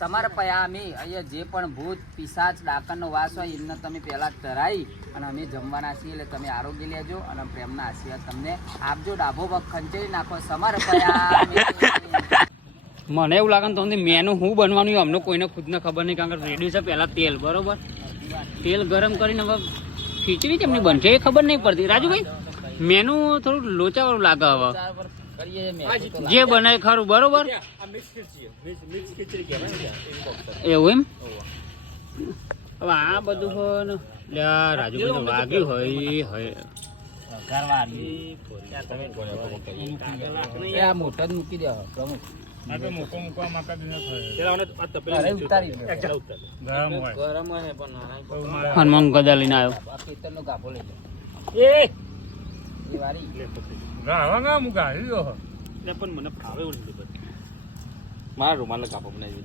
તમારે પયા અમે અહીંયા જે પણ ભૂત પિશાચ ડાકણનો વાસ હોય એમને તમે પહેલા ધરાઈ અને અમે જમવાના છીએ એટલે તમે આરોગ્ય લેજો અને પ્રેમના આશીર્વાદ તમને આપજો. ડાભો પગ ખંચેરી નાખો. તમારે પયા મને એવું લાગે ને તમને મેનુ શું બનવાનું અમને કોઈને ખુદને ખબર નહીં, કારણ કે રેડી છે પહેલા તેલ, બરોબર? તેલ ગરમ કરીને હવે ખીચડી કેમની બનશે એ ખબર નહીં પડતી. રાજુભાઈ મેનુ થોડું લોચાવાળું લાગે હવે, જે બનાય ખરું, બરોબર? એવું એમ? હવે આ બધું હોય ને રાજુભાઈ વાગ્યું હોય આ મોટા જ મૂકી દેવા પ્રમુખ. હનુમાન ગદા લઈને આવ્યો. ખેતરનો ગાભો લઈ મને ફાવે મારા રૂમાલ કાપો બનાવી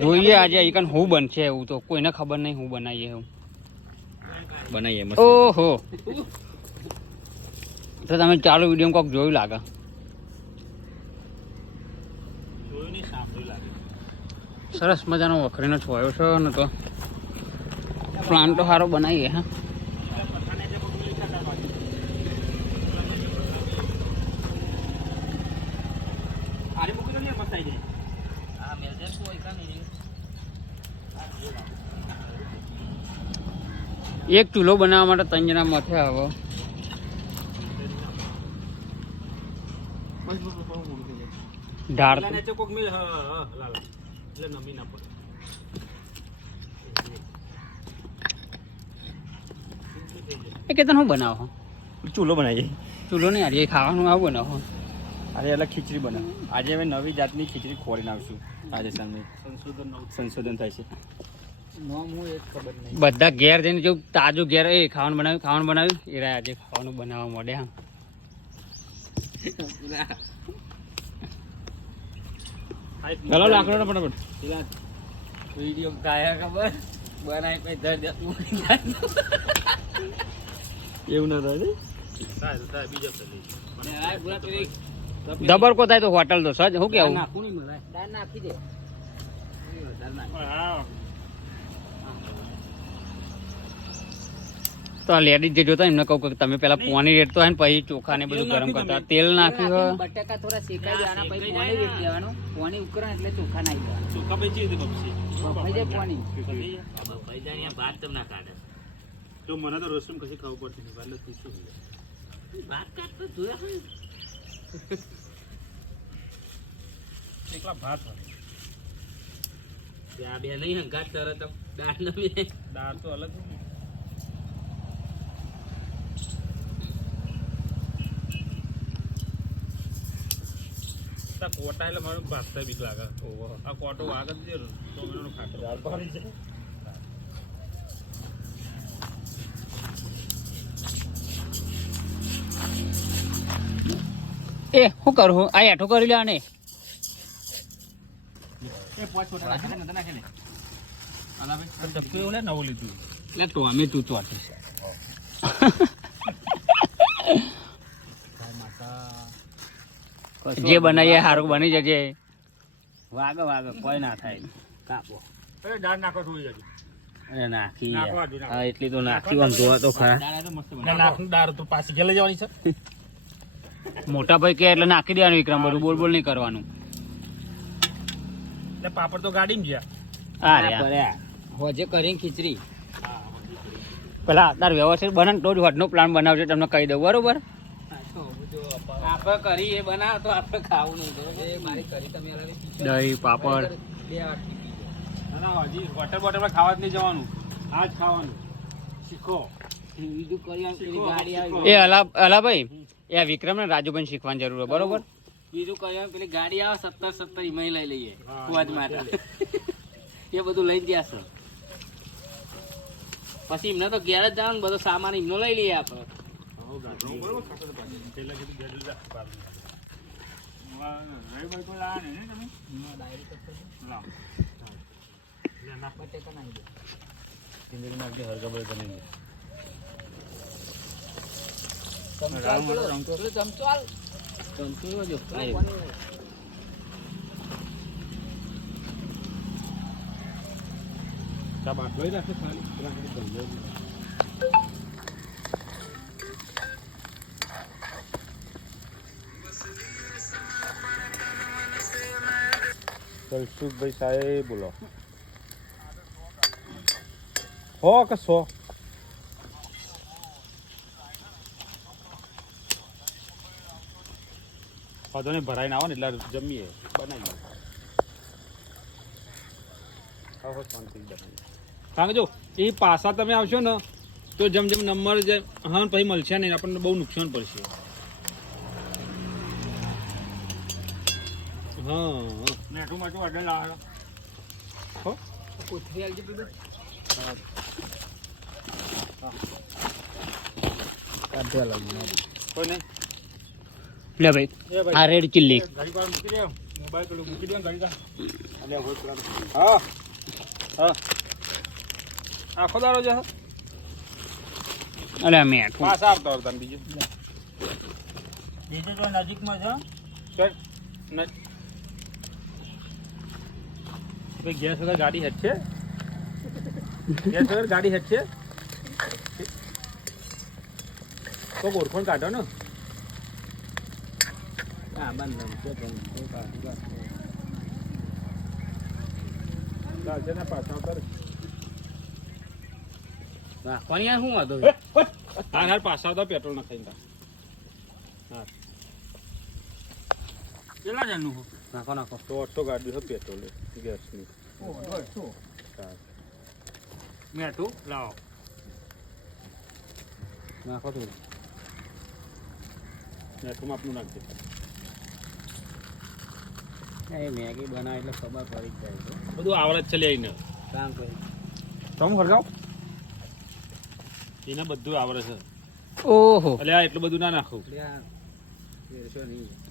જોઈએ. આજે અહીં હું બનશે એવું તો કોઈને ખબર નહીં. હું બનાવીએ એવું બનાવીએ. ઓહો, તો તમે ચાલુ વિડીયો કોક જોયું લાગે. સરસ મજાનો વખરીનો છોયો છે ને, તો પ્લાન તો સારો બનાવીએ. હા, એક ચૂલો બનાવવા માટે 3 જણા મથે આવો. ઢાળ એ કે હું બનાવો ચૂલો બનાવીએ. ચૂલો નહીં આજે ખાવાનું આવું બનાવો. અરે એટલે ખીચડી બનાવો. આજે હવે નવી જાતની ખીચડી ખોરીને આવશું. રાજસ્થાનની સંશોધન થાય છે. બધા ઘેર જઈને જો તાજું ઘેર એ ખાવાનું બનાવ્યું એ આજે ખાવાનું બનાવવા મળે. હા, ચાલો લાકડો ફટાફટ વિડીયો કાયા ખબર બનાવી કઈ ધર એવું ના થાય. દબર કો થાય તો હોટલ તો સજ હું કેવું નાખી દે. તો આ લેડીઝ જે જોતા એમને કહું કે તમે પેલા પાણી રેડતો હોય ને પછી ચોખા ને બધું ગરમ કરતા તેલ નાખ્યું હોય. બટાકા થોડા શેકાઈ દેવાના પછી પાણી રેડી દેવાનું. પાણી ઉકળે એટલે ચોખા નાખી દેવાના. ચોખા પછી બફાઈ જાય પાણી બફાઈ જાય. ભાત તમ ના કાઢે તો મને તો રસમ કશી ખાવું પડતી નહીં. એટલે પૂછું ભાત કાઢતો જોયા એકલા ભાત હોય ત્યાં બે નહીં હંગાત તરત દાળ તો અલગ. કોટા એટલે મારું ભાગતા બીક લાગે. આ કોટો વાગ જ દે તો ખાતો એ શું કરું આ હેઠો કરી લે ને નવું લીધું એટલે ટોમેટું ચોટી છે. જે બનાવીએ સારું બની જશે. વાગે કોઈ ના થાય. કાપો દાળ નાખો થોડી જશે. અરે નાખી હા એટલી તો નાખી આમ જોવા તો ખરા. દાળ તો પાછી ઘેર લઈ જવાની છે. મોટા ભાઈ કે એટલે નાખી દેવાનું. વિક્રમ બધું બોલ નહીં કરવાનું. એટલે પાપડ તો ગાડીમાં ગયા. હા હોજે કરીને ખીચડી પેલા તાર વ્યવસ્થિત બને તો જ હોટનો પ્લાન બનાવજો. તમને કહી દઉં બરોબર. આપણે કરી એ બનાવ તો આપણે ખાવું નહીં. મારી કરી તમે દહીં પાપડ હજી હોટલ બોટલ ખાવા જ નહીં જવાનું. આ જ ખાવાનું શીખો. બીજું કરી ગાડી આવી એ અલા ભાઈ એ વિક્રમ ને રાજુભાઈ શીખવાની જરૂર હોય બરોબર. બીજું કઈ પેલી ગાડી આવે 70 એમાં લઈ લઈએ ખુવાજ માટે. એ બધું લઈ ગયા છે. પછી એમને તો ઘેર જ જવાનું. બધો સામાન એમનો લઈ લઈએ આપણે. ચમચો કલસુખભાઈ સાહેબ બોલો. હો કે 100 વાંધો નહીં, ભરાઈને આવો ને એટલે જમીએ બનાવીએ. કારણ કે જો એ પાસા તમે આવશો ને તો જેમ જેમ નંબર હા પછી મળશે નહીં, આપણને બહુ નુકસાન પડશે. હા મેઠું મેઠું અડે લાવે હો ઉથરી આવજે પેલું. કોઈ નહીં. લે ભાઈ આ રેડ ચિલ્લી ગાડી પર મૂકી દે, મોબાઈલ પેલું મૂકી દે ને ગાડી કા. અલ્યા હોય પેલા. હા હા આખો દાડો જશે અલે મેઠું પાછા આવતા આવતા ને બીજું તો નજીકમાં છે ગેસ વગર ગાડી હેઠ છે, ગેસ વગર ગાડી હેઠ છે તો ઓળખણ કાઢો ને. હા બંધ ચાલશે ને પાછા આવતા રહે. રાખવાની યાર શું હતો? હા હાલ પાછા આવતા પેટ્રોલ ના ખાઈ હા કેટલા જણનું નાખો નાખો. તો 800 ગાડી છે પેટ્રોલ ગેસની. મેઠું લાવો નાખો તું. મેઠું આપનું નાખજે. એ મેગી બનાવે એટલે ખબર પડી જ જાય છે. બધું આવડત છે લે એને. કામ કરી. તમે હરગાવ એને બધું આવડે છે. ઓહો એટલે આ એટલું બધું ના નાખું.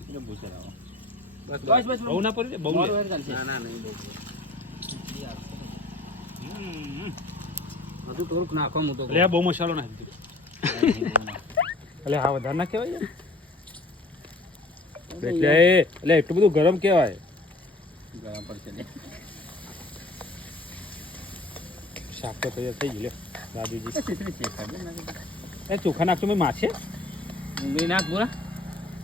નહીં ભૂસે લાવો. બસ બસ બસ બહુ ના પડી બહુ લે. ના ના નહીં બહુ. બધું થોડુંક નાખો હું તો એટલે આ બહુ મસાલો નાખી દીધો. એટલે હા વધારે ના કહેવાય એટલે એટલું બધું ગરમ કહેવાય. ગરમ પડશે ને. શાક તો તૈયાર થઈ ગયું લે દાદીજી. એ ચોખા નાખશો મેં માછે ડુંગળી નાખ પૂરા.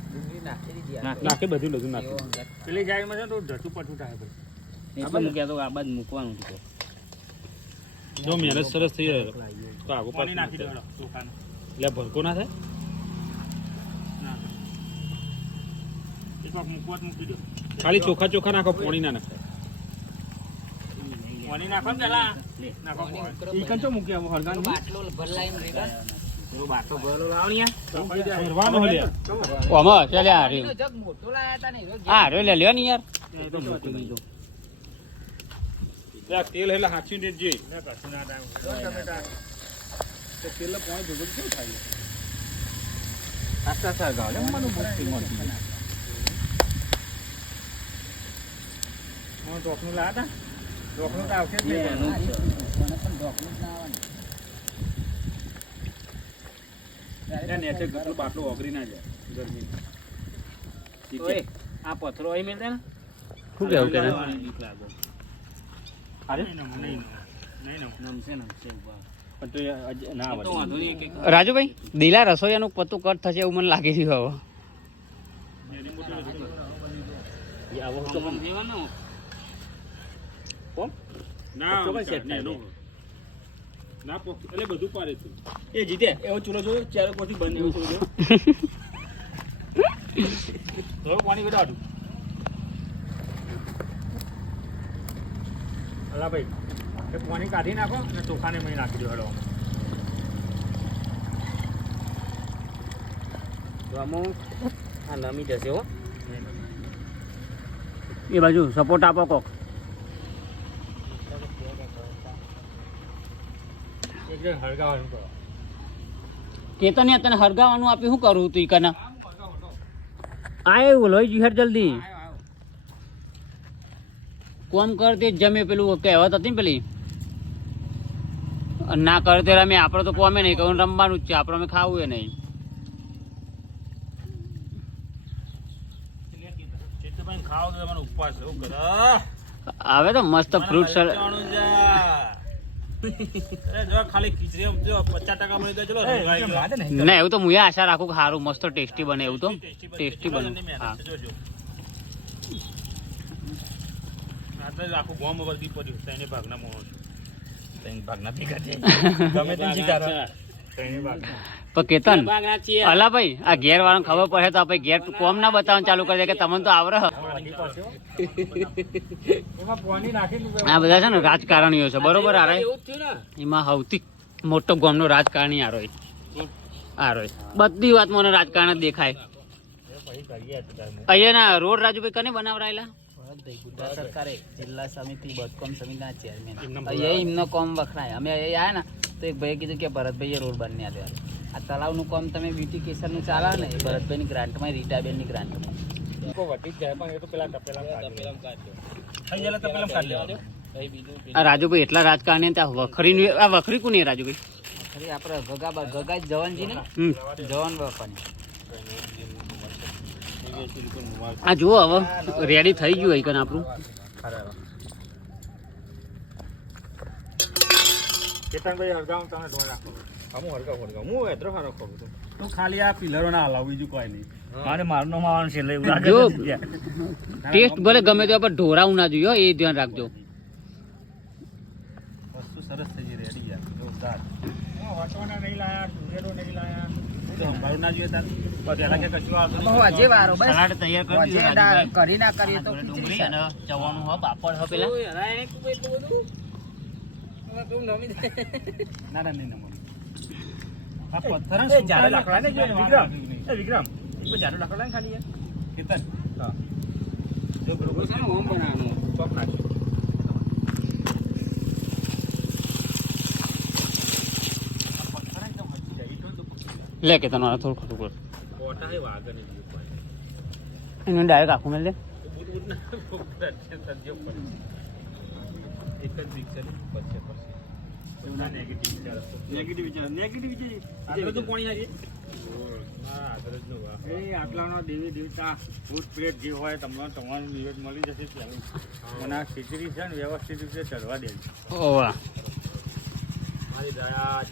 ડુંગળી નાખી દીધી યાર. નાખે બધું નાખે. એવો અંગાત. પેલી ગાડીમાં છે તો ઢચું પટું થાય ભાઈ. એટલે મૂક્યા તો આ બાદ મૂકવાનું હતું. જો મહેનત સરસ થઈ જાય તો આગો પાણી પાછું નાખી નાખે. દો ચોખાને. એટલે ભરકો ના થાય. એક વાર મૂકવા જ મૂકી દો. ખાલી ચોખા ચોખા નાખો, પાણી ના નાખાય. પાણી નાખો ને પેલા નાખો ઈ કંચો મૂકી આવો હળગાનું. બાટલો ભરલાઈને રેડા. એવો બાટલો ભરેલો લાવો ને યાર. ભરવાનો હે લે. ઓમાં ચાલે આ રહ્યો. એનો જગ મોટો લાયા તા ને એનો જગ. આ રહ્યો લે લ્યો ને યાર. એ તો મોટો બીજો. આ તેલ એટલે હાચી દેજે. તેલ પાણી ભેગું કેવું થાય? આસ્તા આસ્તા ગાવ લે મને મુક્તિ મળતી. હું ઢોકનું લાયા તા. ઢોકનું તો આવશે જ એ નહીં. એનું જ છે. મને પણ ઢોકનું જ ના આવવાનું. ત્યાં નેચે કેટલું બાટલું ઓગળી ના જાય ગરમી. ઓય, આ પથરો અહીં મેલ દે ને. શું કેવું કે બીક લાગે. નહીં નમશે નમશે ઉભા. પણ તો એ હજી ના એ તો આવડે. વાંધો નહીં, એક એક રાજુભાઈ દિલા રસોઈયાનું પતું કટ થશે એવું મને લાગે છે હવે. એ આવો તો આમ દેવાનું. ના ચોક્કસ set થાય એનું. ના પોકી એટલે બધું પાડે તું. એ જીતે એવો ચૂલો જોયો ચારે કોથી બંધ એવો ચૂલો જોયો. હવે પાણી વધારું. અલા ભાઈ એ પાણી કાઢી નાખો અને ચોખાને મેં નાખી દો હળો. તો આમાં આ નમી જશે હો. એ બાજુ સપોર્ટ આપો કોક. એટલે હળગાવાનું કરો. કેતન ને તને હરગાવાનું આપી શું કરું તું કના આ એવું લોહી જીહર જલ્દી કોમ કરતે જમે પેલું કહેવત હતી ને પેલી ના કરતે રમે આપણે તો કોમે નહીં કહું રમવાનું જ છે આપણે અમે ખાવું એ નહીં પણ ખાવ તો મને ઉપવાસ એવું કરે હવે તો મસ્ત ફ્રૂટ સલાડ જો ખાલી ખીચડી આમ જો 50% મળી જાય ચલો ના એવું તો હું આશા રાખું કે સારું મસ્ત ટેસ્ટી બને એવું તો ટેસ્ટી બને હા જોજો આ તો આખું ગોમ વર્ગી પડ્યું તઈને ભાગના મોણો તઈને ભાગના ભેગા છે ગમે તે જીતારો તઈને ભાગના પણ કેતન અલા ભાઈ આ ઘેર વાળાને ખબર પડે તો આપણે ઘેર કોમ ના બતાવવાનું ચાલુ કરી દે કે તમને તો આવડે એમાં પાણી નાખીને આ બધા છે ને રાજકારણીઓ છે બરોબર આરે એમાં સૌથી મોટો ગામનો રાજકારણી આરો બધી વાત મને રાજકારણ જ દેખાય અહીંયા ના રોડ રાજુભાઈ કને બનાવરાયેલા ગુજરાત સરકારે જિલ્લા સમિતિ બદકોમ સમિતિના ચેરમેન અહીંયા એમનો કોમ વખણાય અમે અહીંયા આવ્યા ને તો એક ભાઈએ કીધું કે ભરતભાઈએ રોડ બની આપ્યો આ તળાવનું કામ તમે બ્યુટિફિકેશનનું ચાલે ને એ ભરતભાઈની ગ્રાન્ટમાં રીટાબેનની ગ્રાન્ટમાં વધી જાય પણ એ તો પેલા તપેલા કાઢી આ રાજુભાઈ એટલા રાજકારણી ત્યાં વખરી આ વખરી કોની રાજુભાઈ ખરી આપણે ગગા જવાનજી ને જવાન બાપાની આ જુઓ હવે રેડી થઈ ગયું અહીં કન આપણું કેતનભાઈ હરગાવ તમે ધોઈ રાખો હું હરગાવ હું એટલો સારો ખબર તું ખાલી આ પિલરો ના હલાવ બીજું કોઈ નહીં મારે મારનો માવાનું છે એટલે એવું લાગે જો ટેસ્ટ ભલે ગમે તો પણ ઢોરાવું ના જોઈએ હો, એ ધ્યાન રાખજો વસ્તુ સરસ થઈ ગઈ રેડી યાર જોરદાર વટવાના નહીં લાયા સુરેડો નહીં લાયા ભાવ ના જોઈએ તાર પેલા કે કચરો આવતો હજે વારો બસ સલાડ તૈયાર કરી દીધું હજે રાજુભાઈ. કરી ના કરીએ તો ડુંગળી અને ચવાનું હ પાપડ હ પેલા ના ના નહીં નમો આ પથ્થર ને જાડો લાકડા ને જો વિક્રમ એ જાડો લાકડા ને ખાલી યાર કેતન હા જો બરોબર છે ઓમ બનાવવાનો ચોક નાખી લે કે તને થોડું ખોટું કર કોટા હે વાગે ને જીવ પાડે એને ડાયરેક્ટ આખું મેળ દે બુટ બુટ ના તજ્જો પડે એક જ પિક્ચર પછી એવું ના નેગેટિવ વિચાર આગળ તો કોણી હાજી હા આગળ જ નો એ આટલાનો દેવી દેવતા ભૂત પ્રેત જે હોય તમારું નિવેદ મળી જશે ત્યારે મને આ ખીચડી છે ને વ્યવસ્થિત રીતે ચડવા દે ઓ વાહ મારી દયા આજ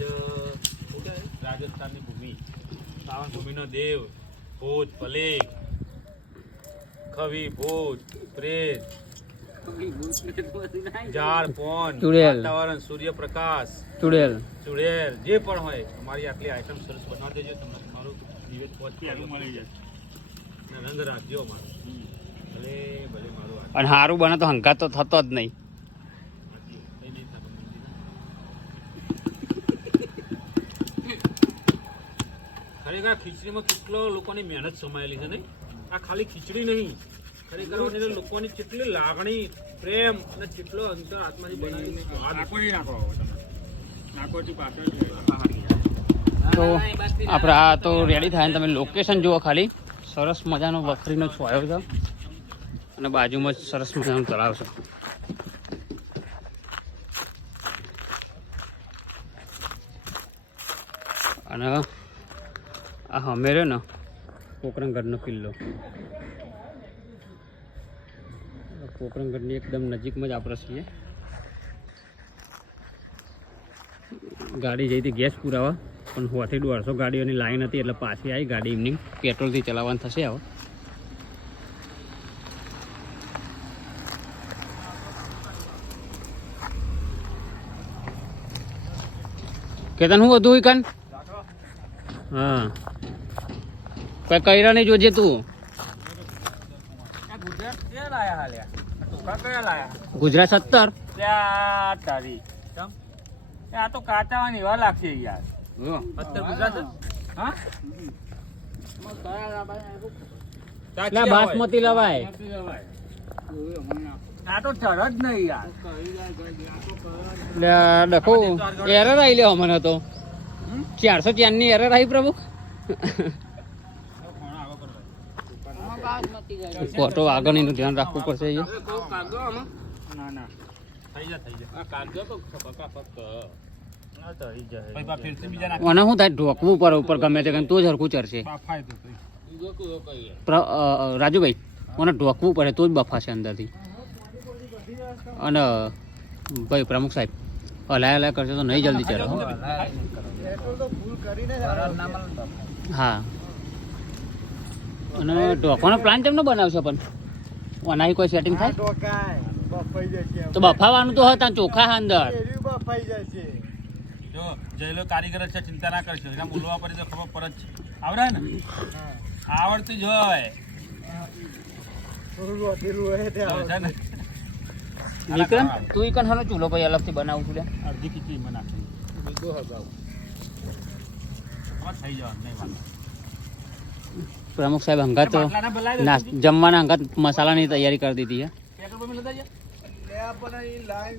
રાજસ્થાનની ભૂમિ પાવન ભૂમિનો દેવ ભૂત ભલેક કવિ ભૂત પ્રેત ઝાડ પોન ચુડેલ. વાતાવરણ સૂર્યપ્રકાશ ચુડેલ ચુડેલ જે પણ હોય અમારી આટલી આઈટમ સરસ બનાવી દેજો તમને તમારું નિવેદ પહોંચી મળી જશે રંગ રાખજો અમારો ભલે ભલે મારું અને સારું બને તો હંકાત તો થતો જ નહીં ખરેખર ખીચડીમાં કેટલો લોકોની મહેનત સમાયેલી છે નહીં આ ખાલી ખીચડી નહીં ખરેખર લોકોની કેટલી લાગણી પ્રેમ અને કેટલો અંતર આત્માથી બનાવીને તો આપણે આ તો રેડી થાય ને તમે લોકેશન જુઓ ખાલી સરસ મજાનો વખરીનો છોયો છે અને બાજુમાં જ સરસ મજાનું તળાવ છે અને આ હમે રહ્યો ને પોકરણગઢનો કિલ્લો પોકરણગઢની એકદમ નજીકમાં જ આપણે છીએ ગાડી જઈ હતી ગેસ પુરાવા પણ હોથી 150 ગાડીઓની લાઈન હતી એટલે પાછી આવી ગાડી એમની પેટ્રોલથી ચલાવવાનું થશે હવે કેતન હું હતું ઈકન હા કઈ કર્યા નહીં જોજે તું ગુજરાત ક્યાં લાયા હાલ્યા ટોકા કયા લાયા ગુજરાત 17 ત્યાં તારી આ તો કાચાવાની એવા લાગશે યાર અત્તર ગુજરાત હા એટલે બાસમતી લવાય આ તો ચર જ નહીં યાર એટલે ડખો એરર આવી લ્યો મને તો 404 ની એરર આવી પ્રભુ ફોટો આગળનું ધ્યાન રાખવું પડશે ના ના થઈ જા કાગજો તો ફક્ત ના તો થઈ જાય પછી ફેરથી બીજા નાખ અને શું થાય ઢોકવું પર ઉપર ગમે તે તો જ હરખું ચરશે ફાયદો રાજુભાઈ મને ઢોકવું પડે તો જ બફાશે અંદરથી. અને ભાઈ પ્રમુખ સાહેબ હલાય કરશે તો નહીં જલ્દી ચડે હો. હા અને ઢોકવાનો પ્લાન કેમનો બનાવશો પણ ઓનાही કોઈ સેટિંગ થાય તો બફાવાનું તો હતા ચોખા અંદર. જો જયલો કારીગર છે, ચિંતા ના કરશો. એના બોલવા પડે તો ખબર પડે જ છે. આવડે ને? આવડતું જ હોય. છે ને? વિક્રમ તું ઈ કણ હલો ચૂલો ભાઈ અલગથી બનાવું છું લે. અડધી ખીચડી માં નાખી. આમાં થઈ જવાનું નહીં વાંધો. પ્રમુખ સાહેબ હંગાત તો બાટલાના બદલાય દો. જમવાના હંગાત મસાલાની તૈયારી કરી દીધી છે. પેટ્રોલ પંપ લેતા જજો.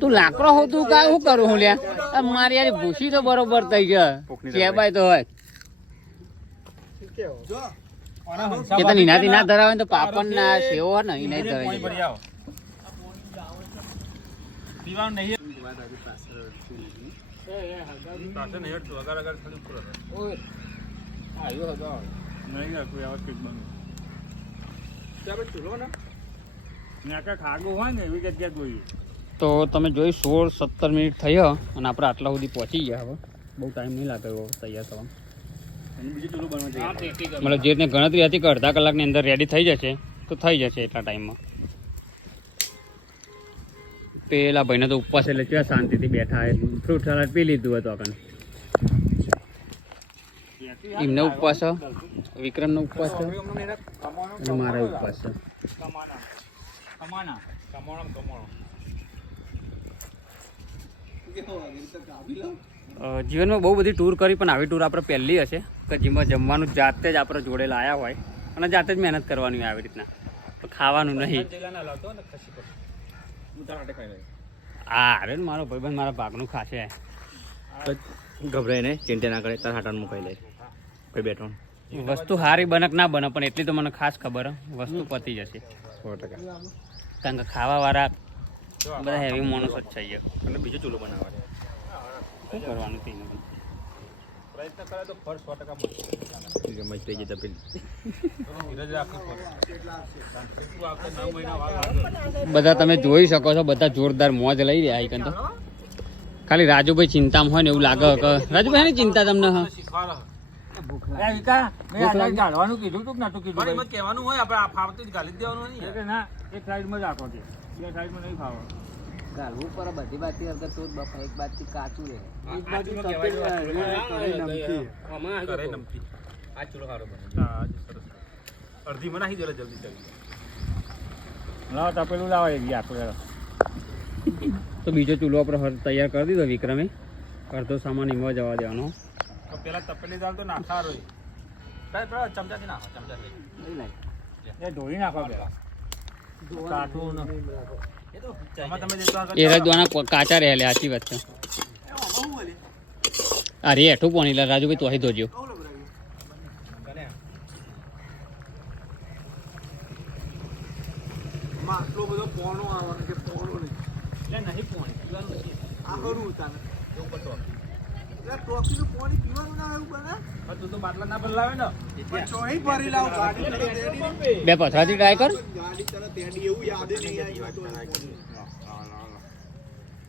તું લાકડો હોતું કાય શું કરું હું લ્યા? આ મારી યાર ભૂસી તો બરોબર થઈ ગયા ચેબાય તો હોય કે તને ઇનાથી ના ધરાવે તો પાપડ ના સેવો હોય ને એ નહીં પાણી ધરાવે. ભરી આવો. પીવાનું નહીં. પાસે નહીં હટતું. અગાર અગાર ખાલી ઉપર હતો. નહીં હટતું. વ્યવસ્થિત બન્યું. તો તમે જોઈ 16-17 મિનિટ થઈ હ અને આપણે આટલા સુધી પહોંચી ગયા. હવે બહુ ટાઈમ નહીં લાગે એવો તૈયાર થવા. મતલબ જે રીતની ગણતરી હતી કે અડધા કલાકની અંદર રેડી થઈ જશે તો થઈ જશે એટલા ટાઈમમાં. પેલા ભાઈને તો ઉપવાસ એટલે કેવા શાંતિથી બેઠા ફ્રૂટ સલાડ પી લીધું હતું આગળ. એમને ઉપવાસ છે, વિક્રમનો ઉપવાસ છે અને મારા ઉપવાસ છે. જીવનમાં બહુ બધી ટૂર કરી પણ આવી ટૂર આપણે પહેલી હશે કે જેમાં જમવાનું જાતે જ આપણે જોડે લાયા હોય અને જાતે જ મહેનત કરવાની હોય આવી રીતના, તો ખાવાનું નહીં. હા અરે મારો ભાઈબંધ મારા ભાગનું ખાશે. ગભરાય ને ચિંતા ના કરે, તાર હાટાનું મુકાઈ લે કોઈ બેઠો. વસ્તુ સારી બને કે ના બને પણ એટલી તો મને ખાસ ખબર હે, વસ્તુ પતી જશે 100%. કારણ કે ખાવાવાળા બધા હેવી માણસો જ છે. અને બીજો ચૂલો બનાવવાનો શું કરવાનું તેનું પ્રયત્ન કરે તો ફળ 100% મળશે. ગમે થઈ જતા પેલી ધીરજ રાખવી પડે. શું આપણે 9 મહિના વાર લાગે. બધા તમે જોઈ શકો છો, બધા જોરદાર મોજ લઈ રહ્યા આઈકન તો. ખાલી રાજુભાઈ ચિંતામાં હોય ને એવું લાગે કે રાજુભાઈ ની ચિંતા તમને હ? શીખવાડો. કીધું તું નતું પણ એમાં કહેવાનું હોય આપણે આ ફાવતું જ ગાલી જ દેવાનું નહીં. ના એક સાઈડમાં જ રાખો છે, બે સાઈડમાં નહીં ખાવા. ગાલવું પર બધી બાજુ અગર તો જ બફા એક બાજુ કાચું રહે. કરે નમતી. આ ચૂલો સારો બને. હા, સરસ. અડધી માં નાખી દે જલ્દી જલ્દી. લાવ તપેલું લાવો એક આપણે. તો બીજો ચૂલો આપણે તૈયાર કરી દીધો વિક્રમે. અડધો સામાન એમાં જવા દેવાનો. તો પેલા તપેલી દાળ તો નાખા રોય. પેલા ચમચાથી નાખો, ચમચાથી. એ ધોઈ નાખો પેલા. કાઠું આમાં તમે જે તો આગળ એ રજવાના કાચા રહેલે સાચી વાત છે. અરે હેઠું પાણી લે રાજુભાઈ તો અહીં ધોજો. આટલો બધો પોણો આવવાનો કે પોણો નહીં નહીં પોણી પીવાનું છે. આ ખરું ઉતાને એવું બધું. એટલે ટોકીનું પાણી પીવાનું ના એવું બને હા, તું તો બાટલા ના બદલાવે ને. પણ ચોઈ ભરી લાવ ગાડી તરત તેડી બે પથરાથી ટ્રાય કર. ગાડી તરત તેડી એવું યાદ નહીં આવી તો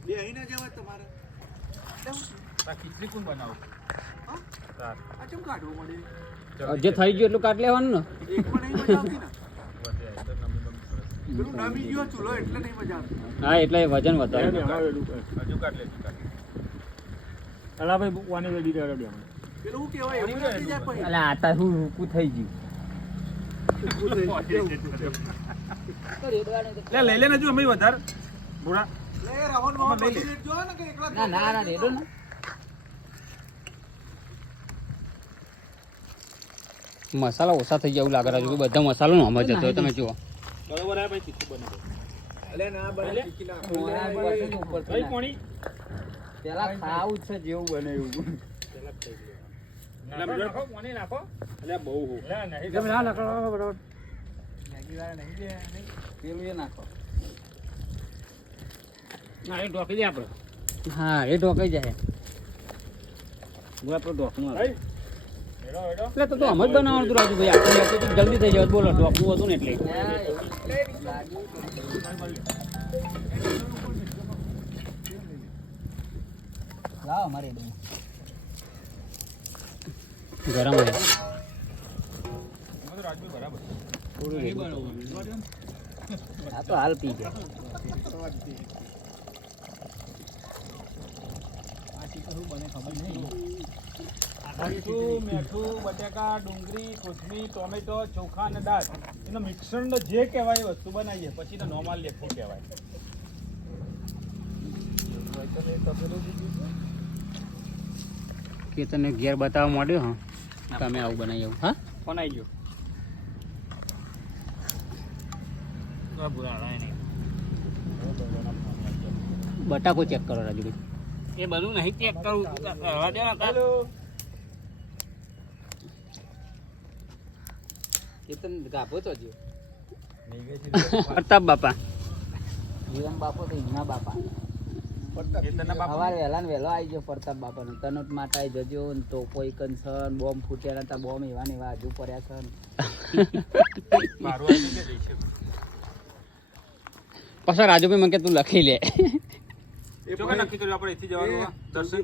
બે અહીં ના જવાય તમારે આ ખીચડી કોણ બનાવું? હા? ચાલ. આ ચમ કાઢવું મળે જે થઈ ગયું એટલું કાઢ લેવાનું ને. એક પણ નહીં મજા આવતી ને વધે તો નમી બમી સરસ. પેલું નમી ગયો ચૂલો એટલે નહીં મજા આવતી હા એટલે વજન વધારે. હજુ કાઢ લે, હજુ કાઢ. પેલું શું કહેવાય એવું નથી જાય પછી એટલે આતા શું રૂકું થઈ ગયું. લઈ લે ને હજુ અમે વધારે ભૂરા. લે રવણ મામા લઈ લે. પછી જો ને કે એકલા ના ના ના રેડો ને. મસાલા ઓછા થઈ ગયા એવું લાગે રાજુ. બધા મસાલો નો સમજ હતો તમે જુઓ. બરોબર આ ભાઈ તીખું બનાવો. અલે ના બને ટીકી નાખો મોણા ઉપરથી ઉપરથી ભાઈ નાખ. પોણી. પેલા ખાવું જ છે જેવું બને એવું. નાખો પોણી નાખો. અલ્યા બહુ હો. ના નહીં. મેગી વાળા નહીં દે નહીં. પેલું એ નાખો. હા એ ઢોકી દે આપણે. હા એ ઢોકાઈ જાય. આપણે ઢોકનું આવે. એટલે તો આમ જ બનાવવાનું હતું રાજુભાઈ. આખું લેતું હતું, જલ્દી થઈ જાય બોલો તો આપણું હતું ને એટલે લાવો મારે ગરમ હોય. આ તો હાલ પી ગયા. મીઠું, બટાકા, ડુંગળી, કોથમીર, ટોમેટો, ચોખા અને દાળ એનો મિશ્રણ જે કહેવાય એ વસ્તુ બનાવીએ પછી તો નોર્મલ લેખું કહેવાય. કે તને ઘેર બતાવવા માંડ્યો હા કે અમે આવું બનાવી આવું. હા ફોન આવી ગયો. બટાકો ચેક કરો રાજુભાઈ. એ બધું નહીં ચેક કરું. હેલો. કેતન ગાભો તો જ્યો. પ્રતાપ બાપા જીવન બાપો તો હિના બાપા. સવારે વહેલા ને વહેલો આવી ગયો પ્રતાપ બાપા નો. તનોટ માટે આવી જજો ને તો કોઈ કંસન બોમ્બ ફૂટ્યા નતા. બોમ્બ એવા ને એવા હજુ પડ્યા છે. પાછા રાજુભાઈ મને કે તું લખી લે. નક્કી કર્યું આપણે અહીંથી જવાનું દર્શન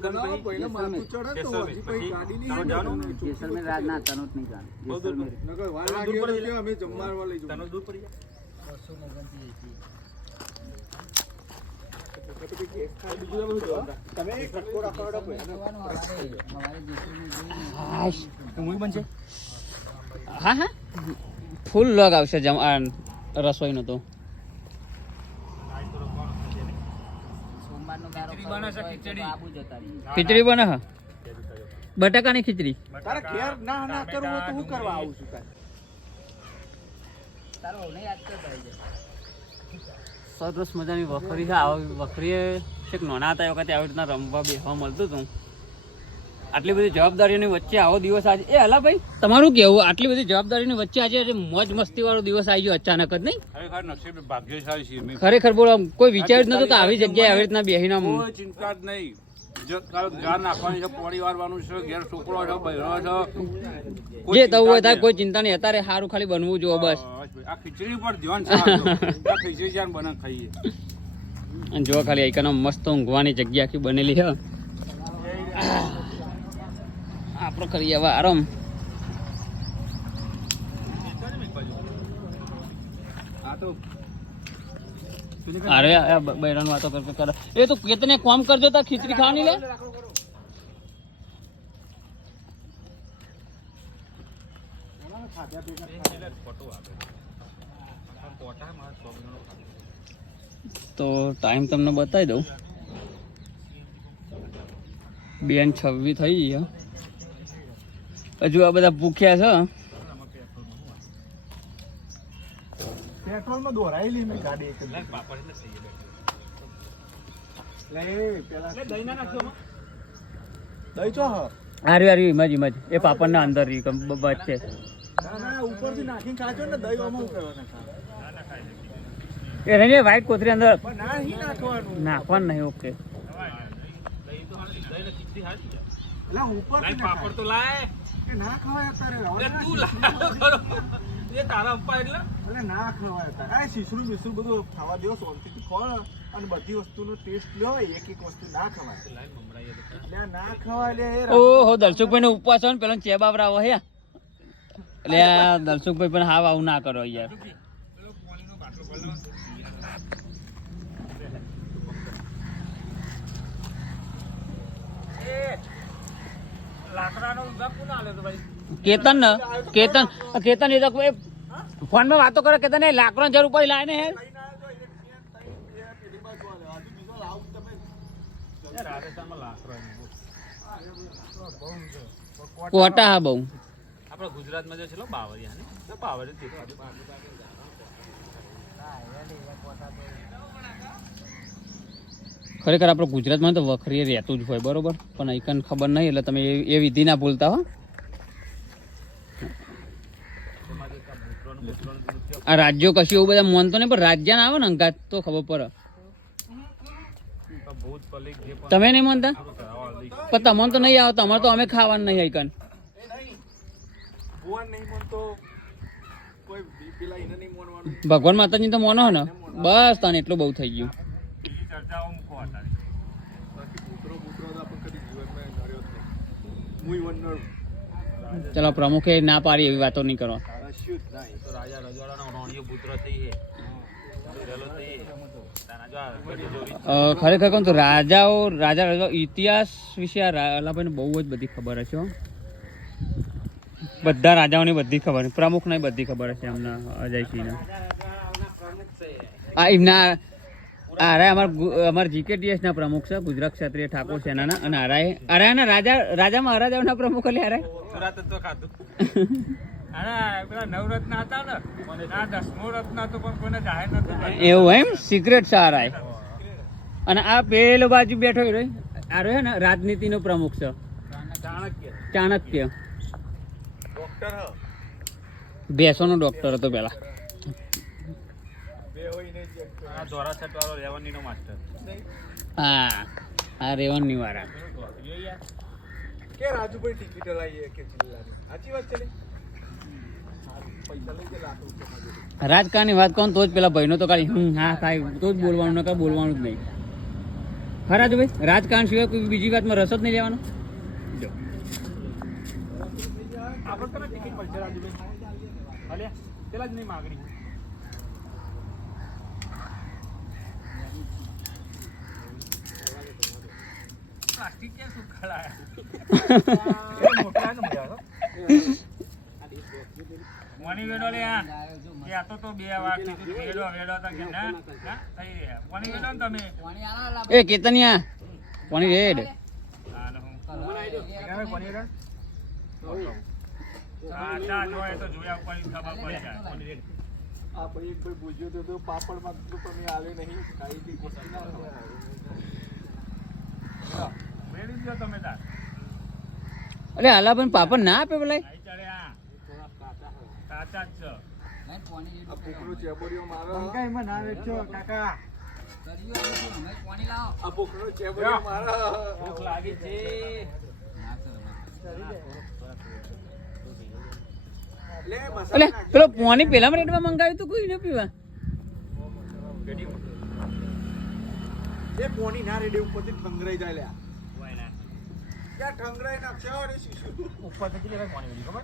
જેસલમેર રાજ ના તનોટ નહીં જાણ. જેસલમેર દૂર પડી જાય. હા હા ફૂલ લોગ આવશે રસોઈનો તો. સોમવારનો ગારો આબુ જતા રહીએ. ખીચડી બને હા બટાકાની ખીચડી. તારે ઘેર ના ના કરવું હોય તો હું કરવા આવું છું કાંઈ? તારો વહુને યાદ કરતા આવી જાય. સરસ મજાની વખરી છે. આવી વખરીએ છેક નાના હતા એ વખતે આવી રીતના રમવા બેસવા મળતું હતું. આટલી બધી જવાબદારીઓની વચ્ચે આવો દિવસ આજે એ હલા ભાઈ તમારું કેવું? આટલી બધી જવાબદારીની વચ્ચે આજે મોજ મસ્તી વાળો દિવસ આવી ગયો અચાનક જ નહીં? ખરેખર નસીબ ભાગ્યશાળી છીએ અમે. ખરેખર બોલો કોઈ વિચાર્યું જ નતું કે આવી જગ્યાએ આવી રીતના બેહીને આમ કોઈ ચિંતા જ નહીં. જો તારે ધ્યાન રાખવાની છે, પાણી વારવાનું છે, ઘેર છોકરો છે, બહેરો છે, જે થવું હોય થાય કોઈ ચિંતા નહીં. અત્યારે સારું ખાલી બનવું જોઈએ બસ. આ ખીચડી પર ધ્યાન છે આપણું. આ ખીચડી જાન બને ખાઈએ. અને જો ખાલી આઈકનો મસ્ત ઊંઘવાની જગ્યા આખી બનેલી છે. આપણો કરીએ હવે આરામ. અરે બૈરાની વાતો કરે એ તો કેતને કામ કરજો તા ખીચડી ખાવાની લે. તો ટાઈમ તમને બતાવી દઉં. 2:26 થઈ ગયા. હજુ આ બધા ભૂખ્યા છે. પેટ્રોલમાં દોરાયેલી મેં ગાડી એક જ. લે પેલા દહીં ના નાખ્યો. દહીં ચો હ. હારી ઇમેજ એ પાપડ ના અંદર બચ છે. ના ના ઉપરથી નાખીને ખાજો ને દહીં આમાં હું કરવાના? એ રહી વ્હાઈટ કોથરી અંદર પણ ના હી નાખવાનું. નાખવાનું નહીં. ઓકે એટલે ઉપરથી પાપડ તો લાય. કે ના ખવાય અત્યારે. તું લાય એ તારા અપ્પા એટલે એટલે ના ખવાય અત્યારે. આ શીશરું બીસરું બધું ખાવા દો શાંતિથી ખોળ અને બધી વસ્તુનો ટેસ્ટ લો. એક એક વસ્તુ ના ખવાય. એટલે ના ખવાય લે. ઓહો દર્શકભાઈ ને ઉપવાસ હોય ને પેલા ચે બાબરા હે એટલે આ દર્શકભાઈ પણ હાવ આવું ના કરો યાર. કેતન ને કેતન એ તો ફોન માં વાતો કરે કેતન એ લાકડો જરૂર પડી લાય ને હે કોટા હા બહુ આપણા ગુજરાતમાં જે છે બાવરિયા ને બાવરિયા ખરેખર આપણો ગુજરાતમાં તો વખરી રહેતું જ હોય બરોબર, પણ એકન ખબર નહીં એટલે તમે એ વિધિ ના ભૂલતા હો. આ રાજ્યો કશું એવું બધા મોનતો નહીં, પણ રાજ્ય ના આવે ને અંગાત તો ખબર પડે. તમે નહીં માનતા પણ તમને તો નહીં આવે, તમારે તો અમે ખાવાનું નહીં એકન. ભગવાન માતાજી તો મોનો ને બસ તને એટલું બહુ થઈ ગયું. બીજી ચર્ચાઓ મૂકો અત્યારે. ચલો પ્રમુખે ના પાડી એવી વાતો નહીં કરો. તો રાજા રજવાડાનો રોણિયો પુત્ર થઈ છે. રહેલો થઈ છે. તાના જો આ બધી જોડી ખરેખર કહું તો રાજા ઇતિહાસ વિશે આ અલાભાઈને બહુ જ બધી ખબર હશે હો. બધા રાજાઓની બધી ખબર છે, પ્રમુખને બધી ખબર હશે એમના અજયસિંહને. આ એમના અમારા જીકેટીએસ ના પ્રમુખ છે, ગુજરાત ક્ષત્રિય ઠાકોર સેનાના. અને અરાયના રાજામાં અરાજાઓના પ્રમુખ એટલે અરાય સુરત તો ખાધું. અને પેલા નવરત્ન હતા ને આ 10મો રત્ન હતો પણ કોઈને જાહેર નતો કર્યો. એવું એમ સિક્રેટ છે અરાય. અને આ પેલો બાજુ બેઠો આ રહ્યો ને રાજનીતિનો પ્રમુખ છે, ચાણક્ય. ભેંસોનો ડોક્ટર હતો પેલા. આ ધોરાસટ વાળો રેવન્યુનો માસ્ટર. હા આ રેવન્યુ વાળા. રાજકારણની વાત કહું તો જ પેલા ભાઈનો તો ખાલી હા થાય તો જ બોલવાનું, નકર બોલવાનું જ નહીં. ખરા જ ભાઈ, રાજકારણ સિવાય કોઈ બીજી વાતમાં રસ જ નહીં લેવાનો. જો આપણે તને ટિકિટ મળશે રાજુભાઈ. અલ્યા પેલા જ નહીં માગણી. પ્લાસ્ટિક ક્યાં સુખાડાયા? મોટા ને મજા આવે. મની વેડો લે આ કે આ તો બે વાર કીધું વેડો તો કે ના થઈ રહ્યા. મની વેડો ને તમે એ કેતનિયા પાણી રેડ. ચા જોયે તો જોયા ઉપર ખબર પડી જાય. મેળવી દો તમે તાર. અરે હાલા પણ પાપડ ના આપે પેલા. આઈ ચાલે આ કાચા જ છે. ભૂખ લાગી છે. અલે પેલો પાણી પેલા રેટમાં મંગાવ્યું તો કોઈ ન પીવા. ઉપર થી કેટલા પાણી વેડી ખબર?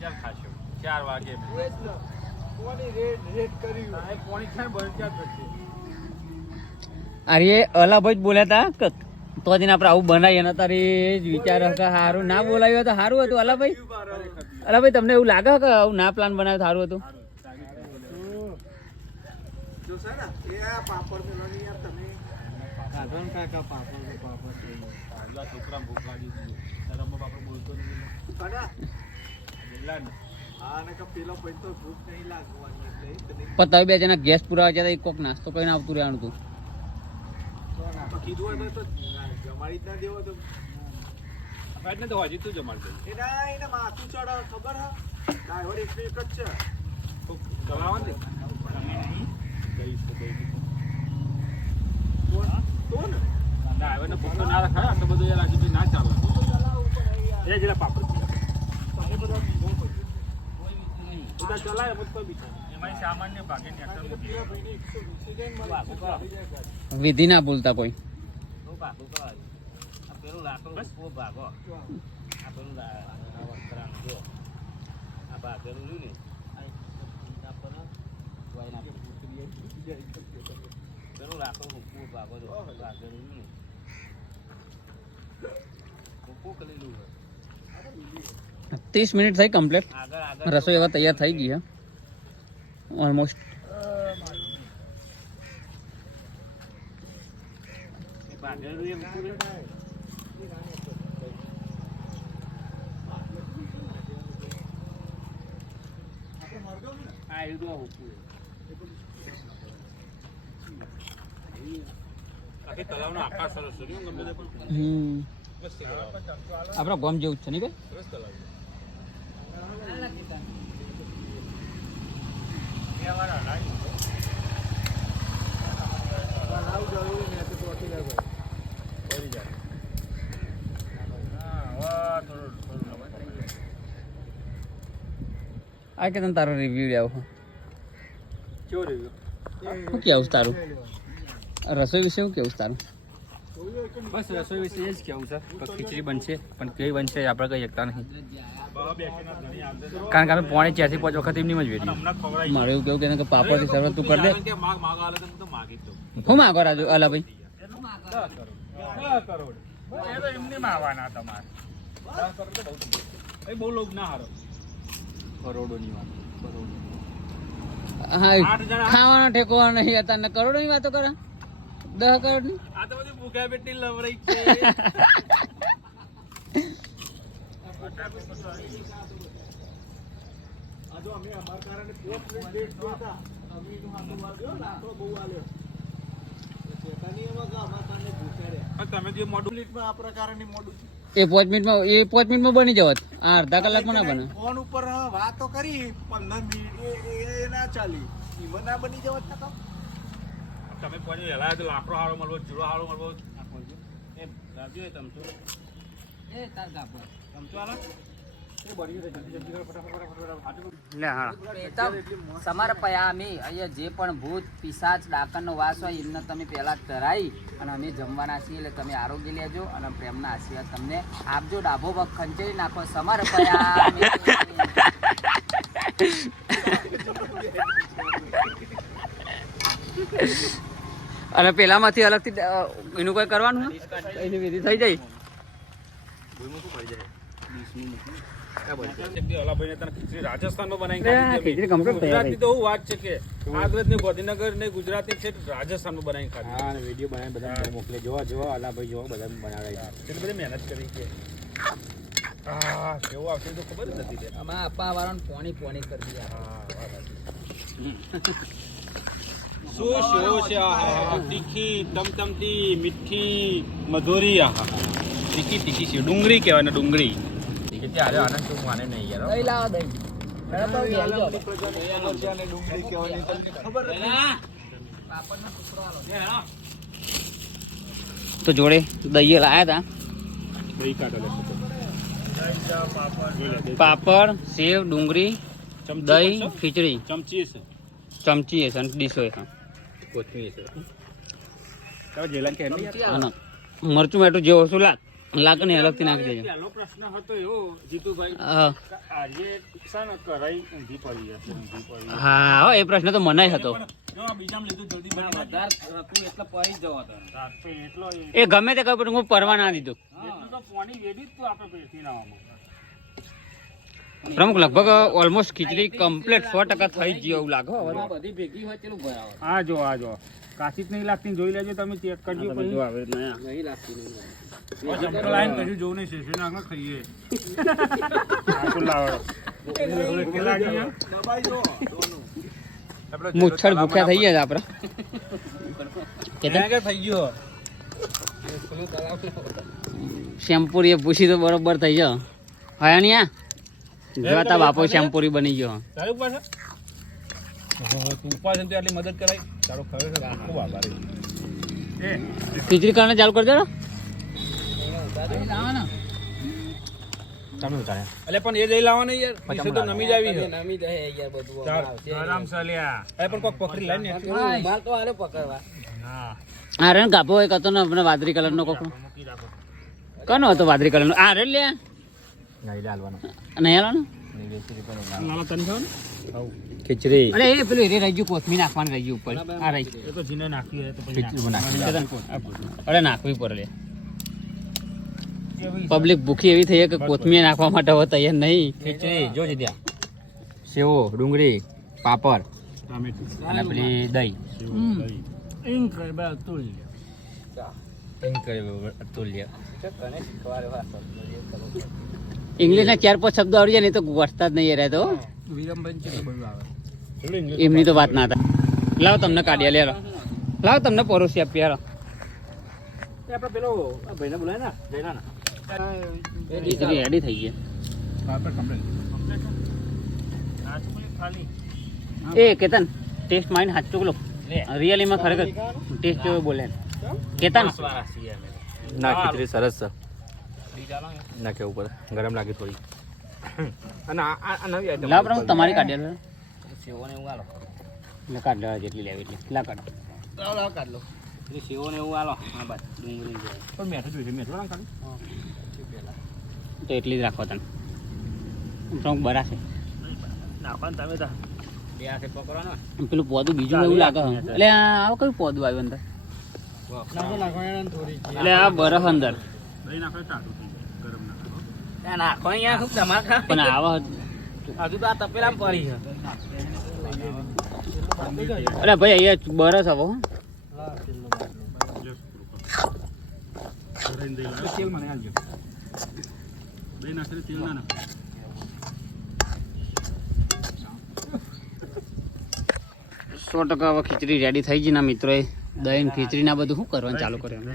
4 ખાશો 4 વાગે. પાણી ક્યાં બળ્યા થશે? અરે અલાભાઈ જ બોલ્યા તા કે તો જ આપણે આવું બનાવીએ ને તારે જ વિચાર કે સારું ના બોલાવ્યું તો સારું હતું. અલાભાઈ તમને એવું લાગે કે આવું ના પ્લાન બનાવ્યો સારું હતું? છોકરા ભૂખ લાગી ગઈ. રમવા બાપા બોલતો નહીં. પતાવી બે જણા ગેસ પુરાવા જતા કોક નાસ્તો કરીને આવતું રહેવાનું હતું. ને તો હજી તું જમાડતો ચલાવવા દે. ડ્રાઈવર ને ભૂખ તો ના રખાય. આટલું બધું યાર આજે ના ચાલે. એ જેલા પાપડ બધા ચલાય મત કોઈ બી એમાં સામાન્ય ભાગે ને વિધિ ના ભૂલતા કોઈ. પેલું લાકડું ખૂબ ભાગો. આ પેલું વસ્ત્રાનું જો આ ભાગેલું રહ્યું ને પેલું લાકડું ખૂબ ભાગો જો ભાગેલું રહ્યું ને ખૂબ કરેલું 30 મિનિટ થઈ કમ્પ્લીટ. આગળ આગળ રસોઈ હવે તૈયાર થઈ ગઈ છે ઓલમોસ્ટ. ભાગેલું એમ પૂરું આ એવું આખી તલાવનો આકાર સરસ છે ગમે તે પણ આપણા ગામ જેવું જ છે નહીં ભાઈ? સરસ તલાવ આ કે તને તારો રિવ્યુ લેવો કેવો રહ્યો? શું કેવું તારું રસોઈ વિશે શું કેવું તારું? બસ રસોઈ વિશે એ જ કેવું છે કે ખીચડી બનશે પણ કેવી બનશે એ આપણે કહી શકતા નહીં કારણ કે અમે પોણે 4 થી 5 વખત એમની જ વેરી હમણાં ખવડાવી મારે એવું કેવું કે પાપડથી શરૂઆત તું કરી દે. કે માગ આલે તો હું તો માગી જ દઉં. હું માગો રાજુ અલા ભાઈ 10 કરોડ એ તો એમની માં આવવાના તમારે 10 કરોડ તો બહુ થઈ ગયા. એ બહુ લોભ ના હારો. કરોડોની વાત હા આઠ જણા. ખાવાનો ઠેકો નહીં હતા ને કરોડોની વાતો કરે 10 કરોડની. આ તો બધી ભૂખ્યા પેટની લવરાઈ છે. તમે જે મોડું એ 5 મિનિટમાં બની જવત. આ અડધા કલાકમાં ના બને. ફોન ઉપર વાતો કરી 15 મિનિટ એ ના ચાલી ઈમાં ના બની જવત ને તો તમે કોઈ હેલા તો લાકડો હારો મળવો ચૂડો હારો મળવો એ રાજુ એ તમચો એ તાર ગાભો તમચો આલા એ બની જશે જલ્દી જલ્દી કરો ફટાફટ લે હા પ્રેતમ સમર્પયામિ. અહીંયા જે પણ ભૂત પિશાચ ડાકણનો વાસ હોય એમને તમે પહેલા તરાઈ અને અમે જમવાના છીએ એટલે તમે આરોગ્ય લેજો અને પ્રેમના આશીર્વાદ તમને આપજો. ડાભો પગ ખંચેરી નાખો. સમર્પયામિ. અને પેલામાંથી અલગથી એનું કોઈ કરવાનું એની વિધિ થઈ જાય. અલાભાઈને તને ખીચડી રાજસ્થાનમાં બનાવીને અરે, ખાધી ખીચડી complete તૈયાર ગુજરાતની તો હું વાત છે કે ગુજરાતની ગાંધીનગર ને ગુજરાતની છે રાજસ્થાનમાં બનાવીને ખાધી. હા વિડીયો બનાવી બધા મોકલે જોવા અલાભાઈ જોવા બધા બનાવે એટલે બધી મહેનત કરી છે. કેવું આવશે તો ખબર જ નથી. આમાં આપા વાળાને પોણી પોણી કરી દીધા. શું શો છે આ તીખી તમતમતી મીઠી મધુરી તીખી તીખી છે ડુંગળી કહેવાય ને ડુંગળી. ત્યારે આનંદ શું માને નહીં યાર દહીં લાવો દહીં. બરાબર, બેસજો. ડુંગળી કહેવાની તમને ખબર પાપડનો ટુકડો આલો. તો જોડે દહીં લાયા દહીં કાઢો લે. હતા પાપડ સેવ ડુંગળી દહીં ખીચડી ચમચી છે ચમચી છે અને ડીશો છે કોથમીર છે તમે જેલા કે નહીં યાર? અને મરચું મેટું જે વસ્તુ લાગે ને અલગથી નાખી દેજો. પહેલો પ્રશ્ન હતો એવો જીતુભાઈ હા કે આજે છે ને કરાઈ ઊંધી પડી હશે ઊંધી પડી. હા હો, એ પ્રશ્ન તો મને હતો. પણ જો આ બીજામાં લીધું જલ્દી બની નાખી. વધારે હતું એટલે પડી જવો હતો. રાત તો એટલો એ ગમે તે કહ્યું પણ હું પરવા ના દીધું. એટલું તો પાણી વેડી જ તું આપણે પેટથી લાવવામાં. પ્રમુખ લગભગ ઓલમોસ્ટ ખીચડી કમ્પ્લીટ 100% થઈ જ એવું લાગે હો હવે તો. બધી ભેગી હોય તેલું ભરાવો. આ જો કાચી જ નહીં લાગતી જોઈ લેજો તમે ચેક કરજો પછી બધું આવે એટલે અહીંયા. નહીં લાગતી નહીં. ચમચો લાઈન કર્યું જોવું નહીં શેષે નાખો ખાઈએ આખું લાવડો કેટલા ગયા દબાઈ દો મુચ્છડ ભૂખ્યા થઈ ગયા છે આપડે. ક્યાં કે થઈ ગયો શેમ્પુરી એ પૂછી તો બરોબર થઈ ગયો. હયાણિયા જોતા બાપો શેમ્પુરી બની ગયો. તારું પાસે તું પાસે આટલી મદદ કરાઈ તારો ખરેખર ખૂબ આભાર એ ખીચડી કરવાનું ચાલુ કરી દે. દહીં લાવો ને. તમે ઉતારે એટલે પણ એ જઈ લાવવાનો યાર પૈસે તો નમી જ આવી છે નમી જાય યાર બધું. ચાલ આરામ સલ્યા એ પણ કોક પકડી લઈને હા, માલ તો આલે પકડવા. હા આ રે ગાભો એક હતો ને આપણે વાદળી કલરનો કોકો મૂકી રાખો કનો હતો વાદળી કલરનો આ રે લે નહીં હાલવાનો નહીં હાલો ને નાલા તને ખાવ ને ખીચડી અરે એ પેલું એ રહી ગયું કોથમી નાખવાની રહી ગયું ઉપર આ રહી એ તો જીને નાખ્યું હોય તો પછી ખીચડી બનાવી અરે નાખવી પડે લે પબ્લિક ભૂખી એવી થઈ કે કોથમીર નાખવા માટે હવે તૈયાર નહીં. ખીચડી જો જીત્યા સેવો ડુંગળી પાપડ ટામેટું અને પેલી દહીં ઇંક બા તું તુલ્ય ઇંગ્લિશના 4-5 શબ્દો આવડી જાય ને તો વર્તા જ નહીં રહેતો. એમની તો વાત ના થાય. લાવો તમને કાઢ્યા લે લાવો તમને પરોસી આપી યાર. આપણે પેલો આ ભાઈને બોલાય ને જયલા ના ખીચડી રેડી થઈ ગઈ. આપણે કમ્પ્લેટ ખાલી એ કેતન ટેસ્ટ માઇન હાચું લો રિયલીમાં ખરેખર ટેસ્ટ જેવો બોલે કેતન. ના ખીચડી સરસ છે ના કેવું પડે ગરમ લાગે થોડી અને આ નવી item. લાવ પ્રભુ તમારી કાઢી લો સેવોને એવું આલો. એટલે કાઢ લેવા જેટલી લેવી એટલી લા કાઢ લાવ કાઢ લો. એ સેવોને એવું આલો હા બસ ડુંગળી જાય પણ મેઠું જોઈશે, મેઠું ના ખાલી. તો એટલી જ રાખો તને પ્રમુખ બરાશે નાખવાનું તમે તો. બે હાથે પકડવાનો. પેલું પોદું બીજું એવું લાગે એટલે આ કયું પોદું આવ્યું અંદર એટલે આ બરફ અંદર દહીં નાખો એટલે ટાઢું થઈ જાય. ગરમ ના કરો. ત્યાં નાખો અહીંયા શું તમારે પણ આવા હજુ તો આ તપેલામાં પડી છે. અરે ભાઈ અહીંયા બરફ આવો તેલ મને આલજો. દહીં નાખીને તેલ ના નાખો. સો ટકા હવે ખીચડી રેડી થઈ ગઈ ના મિત્રોએ દહીં ખીચડી ના બધું શું કરવાનું ચાલુ કર્યું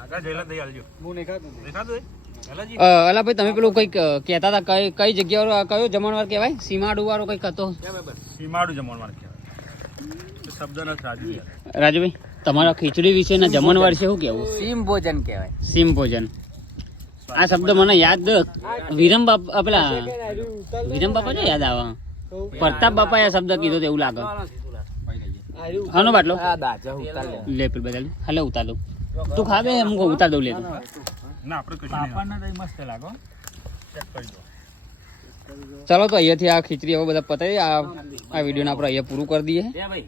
આગળ જઈલા દહીં આલજો. દેખાતું હોય? જલાજી? અલા ભાઈ તમે પેલું કંઈક કહેતા હતા કઈ જગ્યા કયો જમણવાર કહેવાય સીમાડુ વાળો કંઈક હતો સીમાડું જમણવાર કહેવાય. શબ્દ ન સાજુ યાર. રાજુભાઈ તમારા ખીચડી વિશેના જમણવાર છે શું કેવું સીમ ભોજન કહેવાય. સીમ ભોજન આ શબ્દ મને યાદ વિરમ બાપા પેલા વિરમ બાપા છે યાદ આવે પ્રતાપ બાપા આ શબ્દ કીધો તો એવું લાગે હાનો બાટલો આ દાજા ઉતાર લે. લે પેલ બદલ હાલે ઉતાર દઉં તું ખાવે એમ કહું ઉતાર દઉં લે તું ના આપણે કશું નહીં. પાપડના દહીં મસ્ત લાગો. ચેક કરી દો. ચાલો તો અહીંયાથી આ ખીચડી હવે બધા પતાવી આ વિડીયોને આપણે અહીંયા પૂરું કરી દઈએ ભાઈ